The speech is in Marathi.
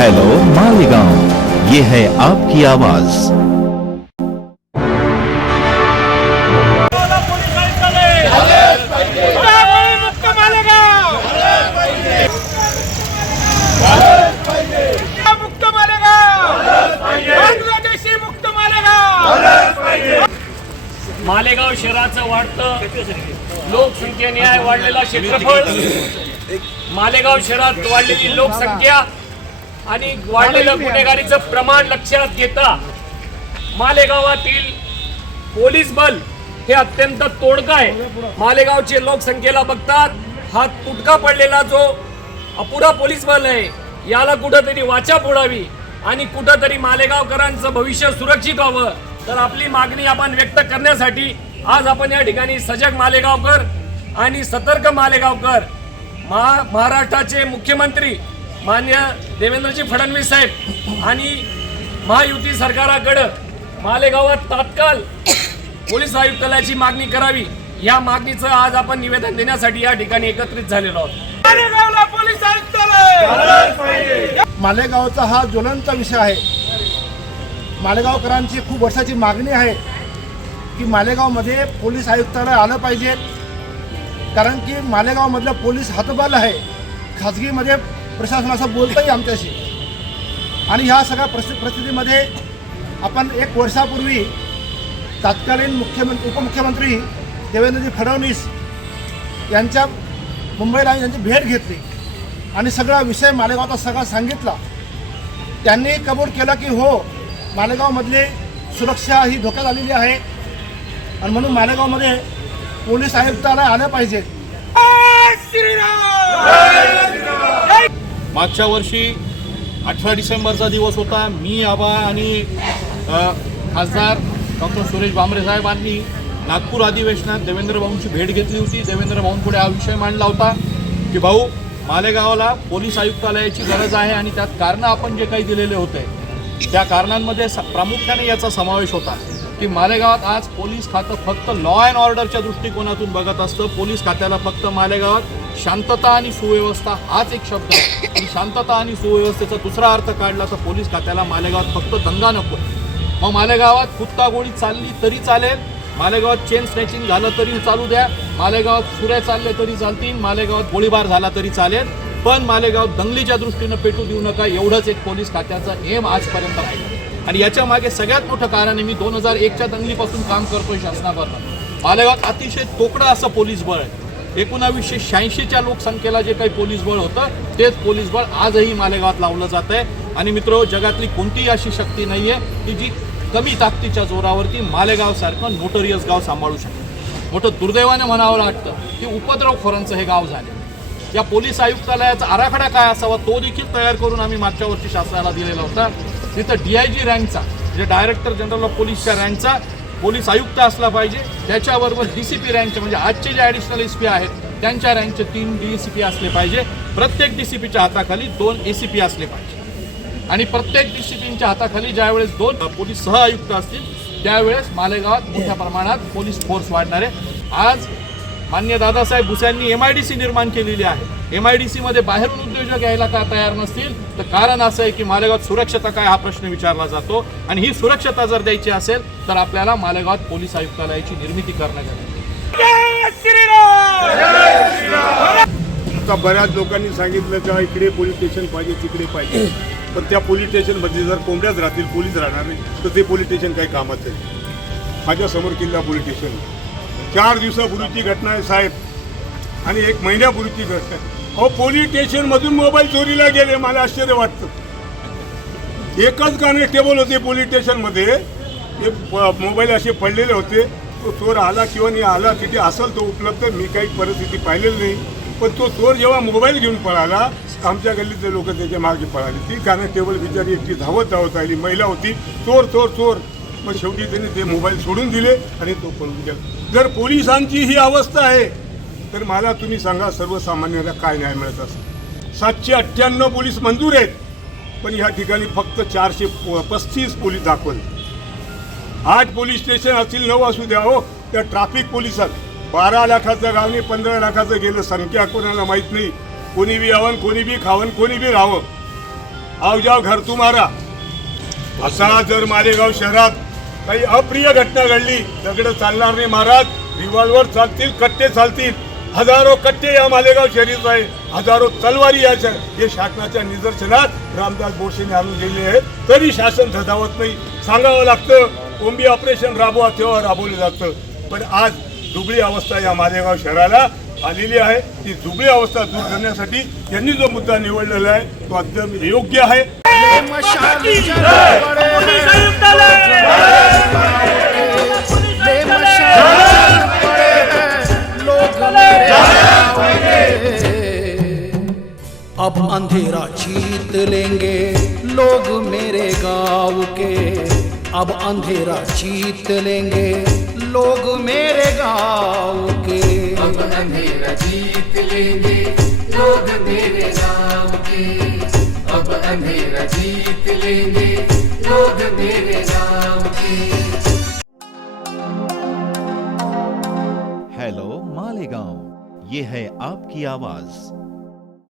हेलो मालेगांव। ये है आपकी आवाज। मालेगाव शहराचं वाढतं. लोकसंख्या न्याय वाढलेला क्षेत्रफळ. मालेगाव शहरात वाढलेली लोकसंख्या आणि वाढलेलं गुन्हेगारीचं प्रमाण लक्षात घेता मालेगावातील पोलीस बल हे अत्यंत तोडका आहे. मालेगावचे लोकसंख्येला बघतात हा तुटका पडलेला जो अपुरा पोलीस बल आहे याला कुठंतरी वाचा फोडावी आणि कुठंतरी मालेगावकरांचं भविष्य सुरक्षित व्हावं. तर आपली मागणी आपण व्यक्त करण्यासाठी आज आपण या ठिकाणी सजग मालेगावकर आणि सतर्क मालेगावकर महा महाराष्ट्राचे मुख्यमंत्री मान्य देवेंद्रजी फडणवीस साहेब आणि महायुती सरकाराकडं मालेगावात तात्काळ पोलीस आयुक्तालयाची मागणी करावी. या मागणीचं आज आपण निवेदन देण्यासाठी या ठिकाणी एकत्रित झालेलो आहोत. मालेगावचा हा ज्वलंत विषय आहे. मालेगावकरांची खूप वर्षाची मागणी आहे की मालेगावमध्ये पोलीस आयुक्तालय आलं पाहिजे. कारण की मालेगावमधलं पोलीस हातबाल आहे. खाजगीमध्ये प्रशासन असं बोलतंही आमच्याशी. आणि ह्या सगळ्या प्रसि परिस्थितीमध्ये आपण एक वर्षापूर्वी तत्कालीन मुख्यमंत्री उपमुख्यमंत्री देवेंद्रजी फडणवीस यांच्या मुंबईला यांची भेट घेतली. आणि सगळा विषय मालेगावचा सगळा सांगितला. त्यांनी कबूल केलं की हो मालेगावमधली सुरक्षा ही धोक्यात आलेली आहे. आणि म्हणून मालेगावमध्ये पोलीस आयुक्तालय आलं पाहिजे. मागच्या वर्षी अठरा डिसेंबरचा दिवस होता. मी आबा आणि खासदार डॉक्टर सुरेश भामरे साहेबांनी नागपूर अधिवेशनात देवेंद्र भाऊंची भेट घेतली होती. देवेंद्र भाऊंपुढे हा विषय मांडला होता की भाऊ मालेगावला पोलीस आयुक्तालयाची गरज आहे आणि त्यात कारणं आपण जे काही दिलेले होते त्या कारणांमध्ये स- प्रामुख्याने याचा समावेश होता की मालेगावात आज पोलीस खातं फक्त लॉ अँड ऑर्डरच्या दृष्टिकोनातून बघत असतं. पोलीस खात्याला फक्त मालेगावात शांतता आणि सुव्यवस्था हाच एक शब्द आहे. आणि शांतता आणि सुव्यवस्थेचा दुसरा अर्थ काढला तर पोलीस खात्याला मालेगावात फक्त दंगा नको मग मालेगावात कुत्ता गोळी चालली तरी चालेल मालेगावात चेन स्नॅचिंग झालं तरी चालू द्या मालेगावात सुऱ्या चालले तरी चालतील मालेगावात गोळीबार झाला तरी चालेल पण मालेगाव दंगलीच्या दृष्टीनं पेटू देऊ नका एवढंच एक पोलीस खात्याचा एम आजपर्यंत आहे. आणि याच्या मागे सगळ्यात मोठं कारण आहे मी दोन हजार एकच्या दंगलीपासून काम करतोय शासनाबरोबर मालेगावात अतिशय तोकडं असं पोलीस बळ आहे. एकोणावीसशे शहाऐंशीच्या लोकसंख्येला जे काही पोलीस बळ होतं तेच पोलीस बळ आजही मालेगावात लावलं जात आहे. आणि मित्र जगातली कोणतीही अशी शक्ती नाही आहे की जी कमी ताकदीच्या जोरावरती मालेगावसारखं नोटरियस गाव सांभाळू शकते. मोठं दुर्दैवाने म्हणावं वाटतं की उपद्रवखोरांचं हे गाव झाले. या पोलीस आयुक्तालयाचा आराखडा काय असावा तो देखील तयार करून आम्ही मागच्या वर्षी शासनाला दिलेला होता. तिथं डी आय जी रँकचा म्हणजे डायरेक्टर जनरल ऑफ पोलीसच्या रँकचा पोलीस आयुक्त असला पाहिजे. त्याच्याबरोबर डी सी पी रँकचे म्हणजे आजचे जे ॲडिशनल एस पी आहेत त्यांच्या रँकचे तीन डी सी पी असले पाहिजे. प्रत्येक डी सी पीच्या हाताखाली दोन ए सी पी असले पाहिजे. आणि प्रत्येक डी सी पीच्या हाताखाली ज्यावेळेस दोन पोलीस सह आयुक्त असतील त्यावेळेस मालेगावात मोठ्या प्रमाणात पोलीस फोर्स वाढणार. आहे आज मान्य दादासाहेब भुसे यांनी एम आय डी सी निर्माण केलेली आहे. एम आय डी सीमध्ये बाहेरून उद्योजक यायला का तयार नसतील? तर कारण असं आहे की मालेगावात सुरक्षता काय हा प्रश्न विचारला जातो. आणि ही सुरक्षता जर द्यायची असेल तर आपल्याला मालेगावात पोलीस आयुक्तालयाची निर्मिती करणं गरजेचं आहे. आता बऱ्याच लोकांनी सांगितलं का इकडे पोलीस स्टेशन पाहिजे तिकडे पाहिजे. पण त्या पोलीस स्टेशनमध्ये जर कोंबड्याच राहतील पोलीस राहणार नाही तर ते पोलीस स्टेशन काही कामाचं नाही. माझ्यासमोर किल्ला पोलीस स्टेशन चार दिवसापूर्वीची घटना आहे साहेब. आणि एक महिन्यापूर्वीची घटना आहे. अहो पोलीस स्टेशनमधून मोबाईल चोरीला गेले मला आश्चर्य वाटतं. एकच कॉन्स्टेबल होते पोलीस स्टेशनमध्ये. ते मोबाईल असे पडलेले होते. तो चोर आला किंवा नाही आला तिथे असेल तो उपलब्ध मी काही परिस्थिती पाहिलेली नाही. पण तो चोर जेव्हा मोबाईल घेऊन पळाला आमच्या गल्लीतले लोक त्याच्यामागे पळाले. ती कॉन्स्टेबल बिचारी एकटी धावत धावत आली महिला होती. चोर चोर चोर. मग शेवटी त्यांनी ते मोबाईल सोडून दिले आणि तो पळून गेला. जर पोलिसांची ही अवस्था आहे तर मला तुम्ही सांगा सर्वसामान्यांना काय न्याय मिळत असेल. सातशे अठ्ठ्याण्णव पोलीस मंजूर आहेत पण ह्या ठिकाणी फक्त चारशे प- पस्तीस पोलीस दाखवले आठ पोलीस स्टेशन असतील नऊ असू द्या हो त्या ट्रॅफिक पोलिसात. बारा लाखाचं गावने पंधरा लाखाचं गेलं संख्या कोणाला माहीत नाही. कोणी बी यावं कोणी बी खावन कोणी बी राहावं. आव जाव घर मारा. असा जर मालेगाव शहरात काही अप्रिय घटना घडली. दगड चालणार नाही महाराज. रिव्हॉल्वर चालतील कट्टे चालतील. हजारो कट्टे या मालेगाव शहरीत आहे. हजारो तलवारी या हे शासनाच्या निदर्शनात रामदास बोरसेने आणून दिले आहेत. तरी शासन धजावत नाही. सांगावं लागतं कोंबी ऑपरेशन राबवा तेव्हा राबवलं जातं. पण आज दुबळी अवस्था या मालेगाव शहराला आलेली आहे. ती दुबळी अवस्था दूर करण्यासाठी त्यांनी जो मुद्दा निवडलेला आहे तो अत्यंत योग्य आहे. अब अंधेरा जीत लेंगे लोग मेरे गाँव के। अब अंधेरा जीत लेंगे लोग मेरे गाँव के। अब अंधेरा जीत लेंगे लोग मेरे गाँव के। अब अंधेरा जीत लेंगे लोग मेरे गाँव के। ये है आपकी आवाज।